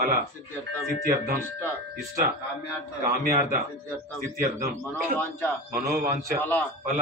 फल सिद्ध्यर्थम इष्ट काम्यार्थ सिद्ध्यर्थम मनोवांछ फल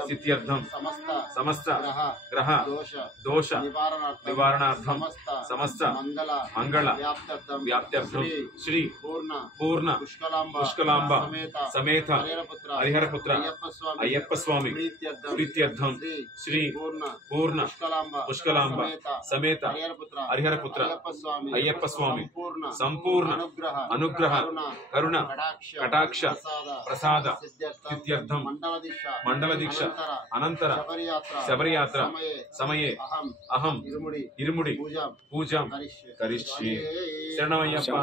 सिद्ध्यर्थम समस्त ग्रह दोष निवारणार्थम समस्त मंगल व्याप्त्यर्थम श्री पूर्ण पुष्कलांब समेत हरिहरपुत्र अय्यप्प स्वामी प्रीत्यर्थम श्री पूर्ण पुष्कलांब समेत हरिहरपुत्र अय्यप्प स्वामी संपूर्ण अनुग्रह करुण कटाक्ष प्रसाद सिद्ध्यर्थम मंडल दीक्षा अनंतर शबरयात्रा समये अहम इरुमुडी पूजा करिष्ये शरणमय्यप्प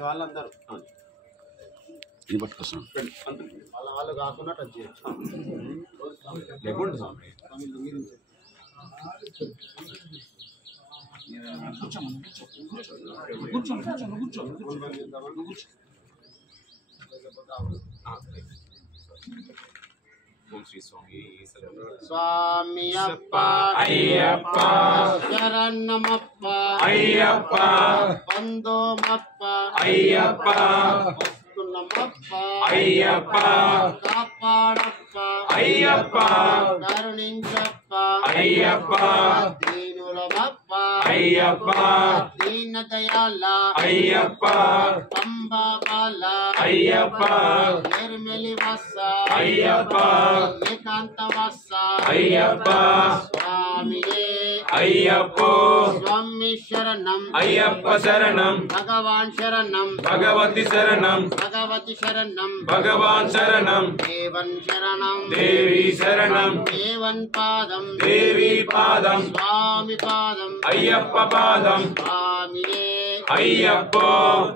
వాళ్ళందరూ వాళ్ళు కాకుండా టచ్ చేయొచ్చు స్వామియప్ప అయ్యప్ప శరణమప్ప అయ్యప్ప బంధోమప్ప అయ్యప్ప వస్తున్నమప్ప అయ్యప్ప కాపాడప్ప అయ్యప్ప కరుణించప్ప అయ్యప్ప దీనులమప్ప అయ్యప్ప దీన దయాల అయ్యప్ప పంబాబాల అయ్యప్ప నిర్మలి వస్స అయ్యప్ప ఏకాంత వస్స అయ్యప్ప స్వామియే అయ్యప్ప స్వామి శరణం అయ్యప్ప శరణం భగవాన్ శరణం భగవతి శరణం భగవతి శరణం భగవాన్ శరణం దేవన్ శరణం దేవి శరణం దేవన్ పాదం దేవి పాదం స్వామి పాదం అయ్యప్ప పాదం స్వామియే అయ్యప్ప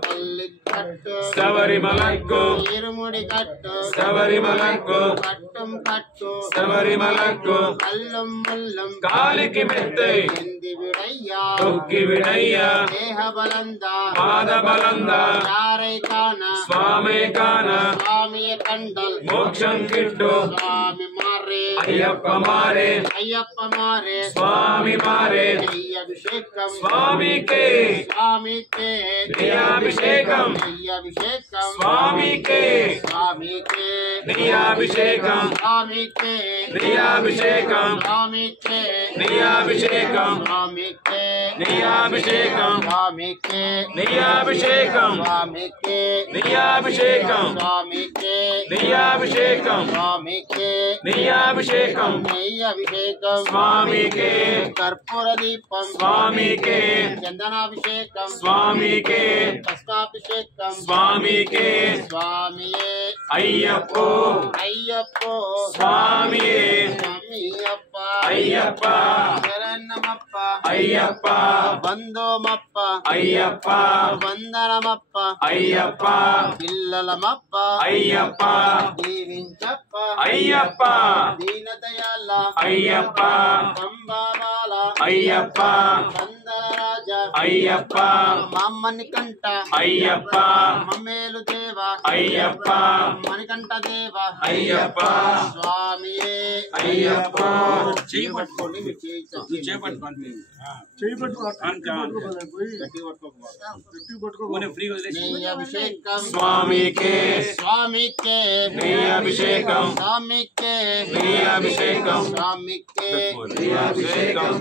తల్లి కట్టు శబరిమలకు ఇరుముడి కట్టు శబరిమలకు కట్టం కట్టు శబరిమలకు కల్లం మల్లం కాలికి మెత్తై ఎంది విడయ్యా తొక్కి విడయ్యా దేహ బలంద పాద బలంద యారై కాన స్వామి కాన స్వామియ కండల్ మోక్షం కిట్టు స్వామి మారే అయ్యప్ప మారే అయ్యప్ప మారే స్వామి మారే అభిషేకం స్వామికే స్వామికే నెయ్యాభిషేకం అభిషేకం స్వామికే స్వామికే నెయ్యాభిషేకం స్వామికే నెయ్యాభిషేకం స్వామికే నెయ్యాభిషేకం స్వామికే నెయ్యాభిషేకం స్వామికే నెయ్యాభిషేకం స్వామికే నెయ్యాభిషేకం స్వామికే నెయ్యాభిషేకం స్వామికే నెయ్యాభిషేకం నెయ్యభిషేకం స్వామికే కర్పూర దీపం స్వామికే చందనాభిషేకం స్వామికే భస్మాభిషేకం స్వామికే స్వామియే అయ్యప్ప అయ్యప్ప స్వామియే స్వామియప్ప అయ్యప్ప శరణమప్ప అయ్యప్ప బంధోమప్ప అయ్యప్ప వందనమప్ప అయ్యప్ప పిల్లలమప్ప అయ్యప్ప దీవించప్ప అయ్యప్ప దీనదయాల అయ్యప్ప పంబాబాల అయ్యప్ప కందల రాజ అయ్యప్ప మమ్మని కంట అయ్యప్ప మమ్మేలు దేవ అయ్యప్ప మణికంఠ దేవ అయ్యప్ప స్వామియే అయ్యప్ప చేయి పట్టుకోండి మీరు చేయి పట్టుకోండి నెయ్యభిషేకం స్వామికే స్వామికే నెయ్యాభిషేకం స్వామికే నెయ్యాభిషేకం స్వామికే నెయ్యాభిషేకం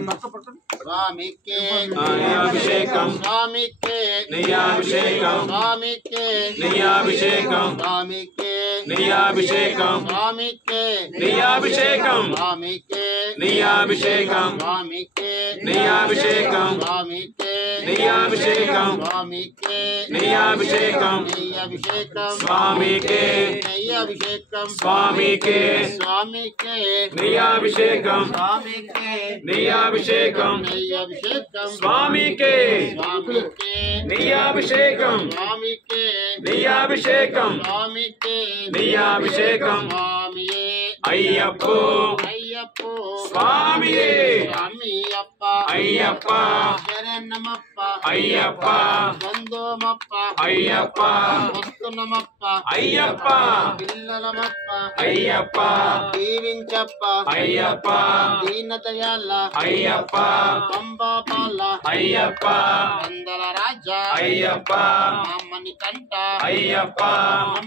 స్వామికే నెయ్యాభిషేకం స్వామికే నెయ్యాభిషేకం స్వామికే నెయ్యాభిషేకం స్వామికే నెయ్యాభిషేకం స్వామికే నెయ్యాభిషేకం స్వామికే నెయ్యాభిషేకం స్వామికే నెయ్యాభిషేకం స్వామికే నెయ్యాభిషేకం స్వామికే నెయ్యాభిషేకం నెయ్యభిషేకం స్వామికే నెయ్యభిషేకం స్వామికే స్వామికే నెయ్యాభిషేకం స్వామికే నెయ్యాభిషేకం నెయ్యభిషేకం స్వామికే స్వామికే నెయ్యాభిషేకం స్వామికే నెయ్యాభిషేకం స్వామికే నెయ్యాభిషేకం స్వామియే అయ్యప్ప అయ్యప్ప స్వామియే స్వామియప్ప అయ్యప్ప శరణమప్ప అయ్యప్ప బంధుమప్ప అయ్యప్ప వస్తున్నమప్ప అయ్యప్ప పిల్లలమప్ప అయ్యప్ప దీవించప్ప అయ్యప్ప దీనదయాల అయ్యప్ప పంబాపాల అయ్యప్ప అందల రాజ అయ్యప్ప మమ్మని కంట అయ్యప్ప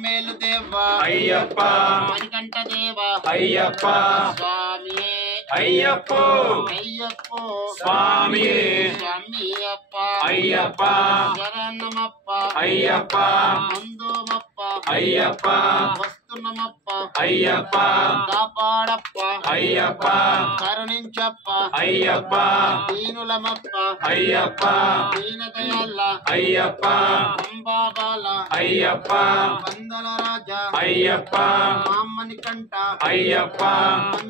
మేలు దేవ అయ్యప్ప మణికంఠ దేవ అయ్యప్ప స్వామియే అయ్యప్పో అయ్యప్పో స్వామియే స్వామియప్ప అయ్యప్ప శరణమప్ప అయ్యప్ప బంధుమప్ప అయ్యప్ప వస్తున్నమప్ప అయ్యప్ప కాపాడప్ప అయ్యప్ప కరుణించప్ప అయ్యప్ప దీనులమప్ప అయ్యప్ప దీనదయాల అయ్యప్ప అంబాబాల అయ్యప్ప వందల రాజ అయ్యప్ప మామ్మని కంట అయ్యప్ప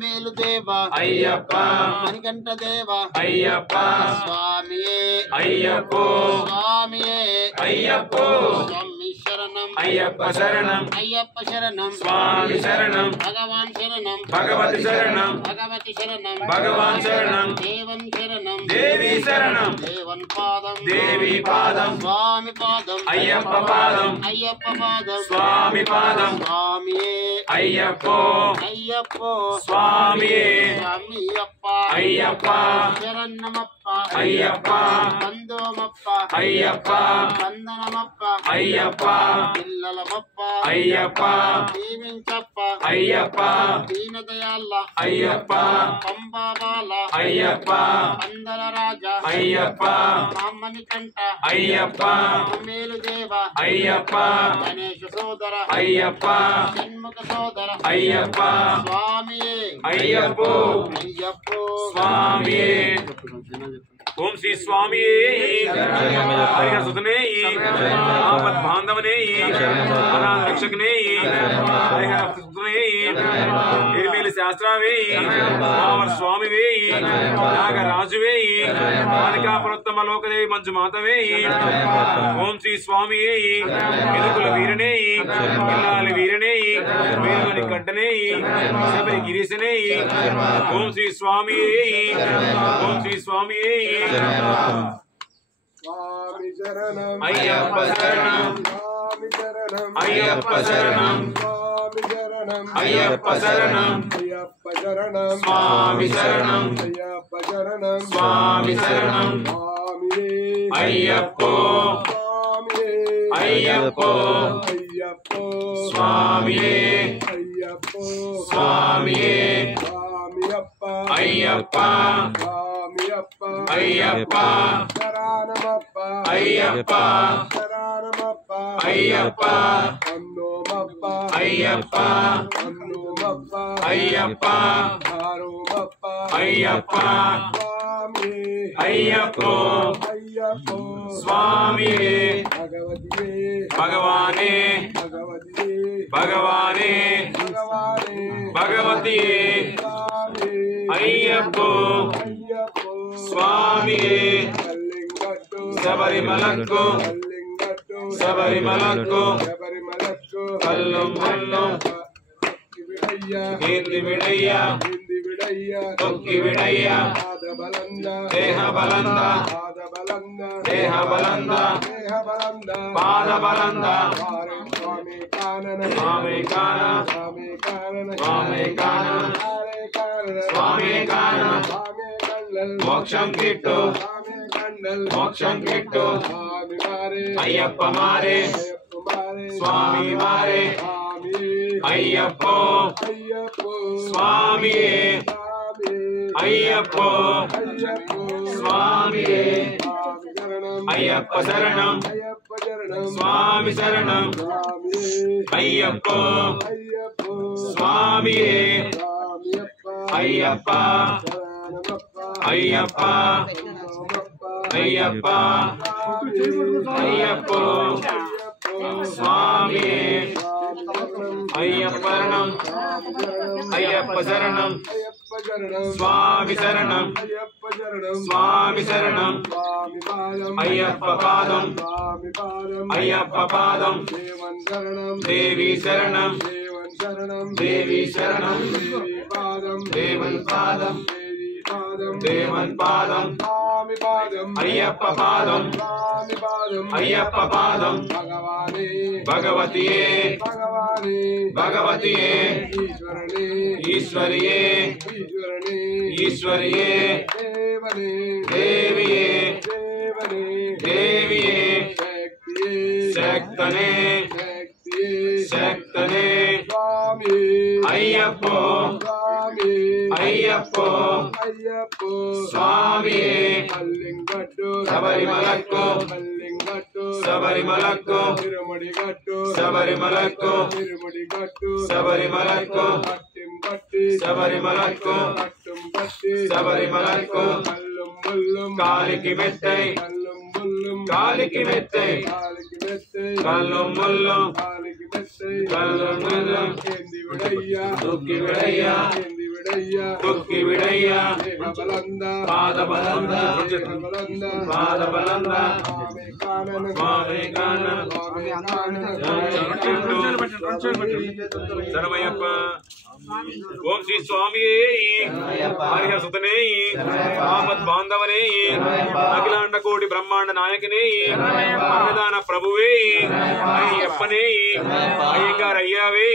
మేలు దేవ అయ్యప్ప మణికంఠ దేవ అయ్యప్ప స్వామియే అయ్యప్పో స్వామియే అయ్యప్పో స్వామి శరణం అయ్యప్ప శరణం అయ్యప్ప శరణం స్వామి శరణం భగవాన్ శరణం భగవతి శరణం భగవతి శరణం భగవాన్ శరణం దేవన్ శరణం దేవి శరణం దేవన్ పాదం దేవి పాదం స్వామి పాదం అయ్యప్ప పాదం అయ్యప్ప పాదం స్వామి పాదం స్వామియే అయ్యప్పో అయ్యప్పో స్వామియే స్వామియప్ప అయ్యప్ప శరణమప్ప అయ్యప్ప బంధుమప్ప అయ్యప్ప వందనమప్ప అయ్యప్ప పిల్లలమప్ప అయ్యప్ప దీవించప్ప అయ్యప్ప దీనదయాల అయ్యప్ప పంబాబాల అయ్యప్ప అందల రాజ అయ్యప్ప మామ్మని కంట అయ్యప్ప మేలు దేవ అయ్యప్ప గణేశ సోదర అయ్యప్ప షణ్ముఖ సోదర అయ్యప్ప స్వామియే అయ్యప్పో అయ్యప్పో స్వామియే ఓం శ్రీ స్వామి హరిహర సుతనే ఆపద్ బాంధవనే అనాథ రక్షకనే హరిహర సుతనే ఎరిమేలి శాస్త్రవే రావర్ స్వామివే నాగరాజువే మానికాపురోత్తమ లోకదేవి మంజు మాతవే ఓం శ్రీ స్వామి ఎదుకుల వీరనే ఇల్లాలి వీరనే వేరుని కంటనే శబరి గిరీశనే ఓం శ్రీ స్వామి ఓం శ్రీ స్వామి స్వామి శరణం అయ్యప్ప శరణం స్వామి శరణం అయ్యప్ప శరణం స్వామి శరణం అయ్యప్ప శరణం అయ్యప్ప శరణం స్వామి శరణం అయ్యప్ప శరణం స్వామి శరణం స్వామియే అయ్యప్పో స్వామియే అయ్యప్పో అయ్యప్పో స్వామియే అయ్యప్పో స్వామియే స్వామియప్ప అయ్యప్ప స్వామియప్ప అయ్యప్ప శరణమప్ప అయ్యప్ప శరణమప్ప అయ్యప్ప అన్నోమప్ప అయ్యప్ప అన్నోమప్ప అయ్యప్ప హారోమప్ప అయ్యప్ప స్వామి అయ్యప్పో అయ్యప్పో స్వామియే భగవతియే భగవానే భగవతియే భగవానే భగవానే భగవతియే స్వామి అయ్యప్పో అయ్యప్పో స్వామియే కల్లింగట్టు శబరిమలకు కల్లింగట్టు శబరిమలకు శబరిమలక్కు కల్లం కల్లం విడయ్య కీర్తి విడయ్య హింది విడయ్య తొక్కి విడయ్య పాద బలంద దేహ బలంద పాద బలంద దేహ బలంద దేహ బలంద పాద బలంద వారే స్వామి కానన స్వామి కాన స్వామి కానన స్వామి కాన వారే కానన స్వామి కాన స్వామి కండల్ మోక్షం కిట్టు స్వామి కండల్ మోక్షం కిట్టు స్వామి మారే అయ్యప్ప మారే అయ్యప్ప మారే స్వామి మారే స్వామి అయ్యప్పో అయ్యప్పో స్వామియే స్వామి అయ్యప్పో అయ్యప్పో స్వామియే స్వామి శరణం అయ్యప్ప శరణం అయ్యప్ప శరణం స్వామి శరణం స్వామి అయ్యప్పో అయ్యప్పో స్వామియే స్వామియప్ప అయ్యప్ప శరణమప్ప అయ్యప్ప శరణమప్ప అయ్యప్ప స్వామి అయ్యప్పో స్వామియే అయ్యప్ప శరణం అయ్యప్ప శరణం అయ్యప్ప శరణం స్వామి శరణం అయ్యప్ప శరణం స్వామి శరణం స్వామి పాదం అయ్యప్ప పాదం స్వామి పాదం అయ్యప్ప పాదం దేవన్ శరణం దేవి శరణం దేవన్ శరణం దేవి శరణం దేవి పాదం దేవన్ పాదం దేవి పాదం దేవన్ పాదం స్వామి పాదం అయ్యప్ప పాదం స్వామి పాదం అయ్యప్ప పాదం భగవానే భగవతియే భగవానే భగవతియే ఈశ్వరనే ఈశ్వరియే ఈశ్వరనే ఈశ్వరియే దేవనే దేవియే దేవనే దేవియే శక్తియే శక్తనే శక్తియే శక్తనే స్వామి అయ్యప్పో స్వామి అయ్యప్పో అయ్యప్పో స్వామియే కల్లింగట్టు శబరిమలక్కు కల్లింగట్టు శబరిమలక్కు తిరుముడిగట్టు శబరిమలక్కు తిరుముడిగట్టు శబరిమలక్కు కట్టిం పట్టి శబరిమలక్కు కట్టుం పట్టి శబరిమలక్కు కల్లుం ముల్లుం కాలికి మెత్తై కల్లుం ముల్లుం కాలికి మెత్తై కాలికి మెత్తై కల్లు ముల్లు కాలికి మెత్తై కల్లు ముల్లు ఏంది విడయ్యా దుక్కి విడయ్యా ఏంది విడయ్యా దుక్కి విడయ్యా దేహ బలంద పాద బలంద దేహ బలంద పాద బలంద స్వామి కానన స్వామి కాన స్వామి కానన శరణమయ్యప్ప ఓం శ్రీ స్వామియే హరిహర సుతనే ఆపద్ బాంధవనే అఖిలాండ కోటి బ్రహ్మాండ నాయకనే అన్నదాన ప్రభువే అయ్యప్పనే అయ్యంగారు అయ్యావే